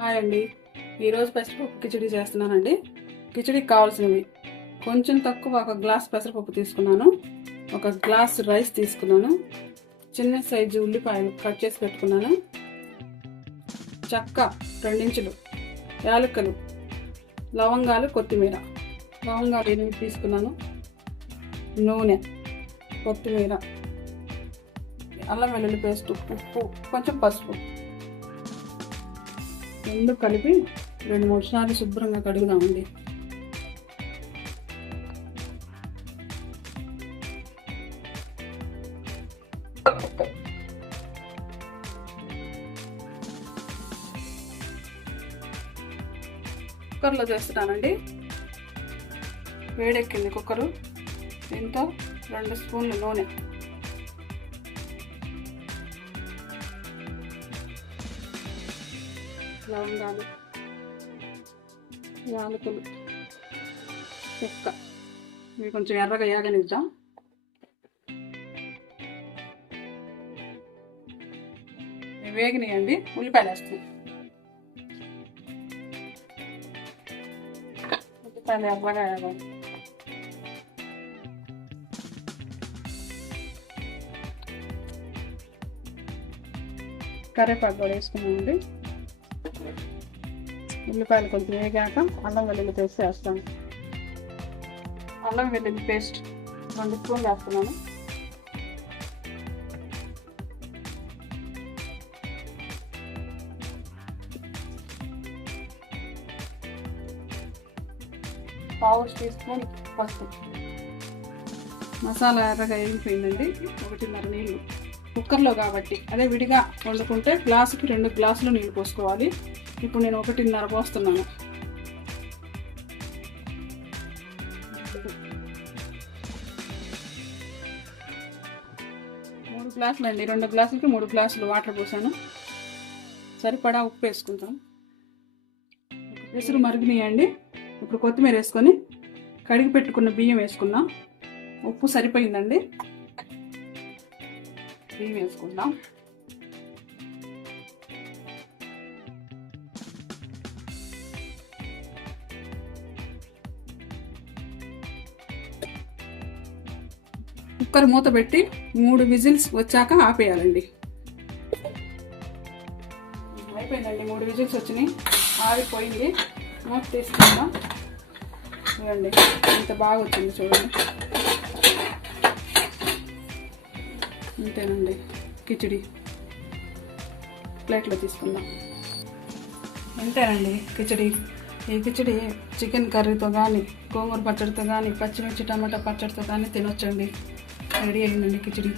Hi అండి. ఈరోజు పెసరపప్పు కిచడీ చేస్తున్నానండి. కిచడీకి కావాల్సినవి. కొంచెం తక్కువ ఒక గ్లాస్ పెసరపప్పు తీసుకున్నాను. ఒక గ్లాస్ రైస్ తీసుకున్నాను. చిన్న సైజు ఉల్లిపాయలు కట్ చేసి పెట్టుకున్నాను. చెక్క రెండించులు యాలక్కలు లవంగాలు కొత్తిమీర. లవంగాలు ఎనిమిది తీసుకున్నాను? నూనె కొత్తిమీర అల్లం వెల్లుల్లి పేస్ట్ ఉప్పు కొంచెం పసుపు. రెండు కలిపి రెండు మూడు సార్లు శుభ్రంగా కడుగుదామండి. కుక్కర్లో చేస్తున్నానండి. వేడెక్కింది కుక్కరు. దీంతో రెండు స్పూన్లు నూనె. లవంగాలు యాలకులు. చెక్క ఇవి కొంచెం ఎర్రగా ఏగనిద్దాం వేగినాయండి ఉల్లిపాయలు వేస్తాం. ఉల్లిపాయలు ఎర్రగా వేగాలి కరివేపాకు కూడా వేసుకున్నామండి. ఉల్లిపాయలు కొంచెం వేగాక అల్లం వెల్లుల్లి పేస్ట్ వేస్తాను. అల్లం వెల్లుల్లి పేస్ట్ రెండు స్పూన్లు వేస్తున్నాను. పావు టీ స్పూన్ పసుపు. మసాలా ఎర్రగా వేగిపోయిందండి. ఒకటిన్నర నీళ్ళు. కుక్కర్లో కాబట్టి. అదే విడిగా వండుకుంటే గ్లాసుకి రెండు గ్లాసులు నీళ్ళు పోసుకోవాలి. ఇప్పుడు నేను ఒకటిన్నర పోస్తున్నాను. మూడు గ్లాసులు అండి. రెండు గ్లాసులకి మూడు గ్లాసులు వాటర్ పోసాను. సరిపడా ఉప్పు వేసుకుంటాం పెసరు మరిగినాయండి. ఇప్పుడు కొత్తిమీర వేసుకొని కడిగి పెట్టుకున్న బియ్యం వేసుకుందాం. ఉప్పు సరిపోయిందండి. బియ్యం వేసుకుందాం కుక్కర్ మూత పెట్టి మూడు విజిల్స్ వచ్చాక ఆపేయాలండి. అయిపోయిందండి మూడు విజిల్స్ వచ్చినాయి. ఆరిపోయింది. మూత తీసుకుందాం చూడండి ఇంత బాగా వచ్చింది చూడండి. అంతేనండి కిచిడి. ప్లేట్లో తీసుకుందాం. అంతేనండి కిచిడి. ఈ కిచిడి చికెన్ కర్రీతో కానీ గోంగూర పచ్చడితో కానీ పచ్చిమిర్చి టమాటా పచ్చడితో కానీ తినొచ్చండి. రెడీ అయిందండి కిచిడి.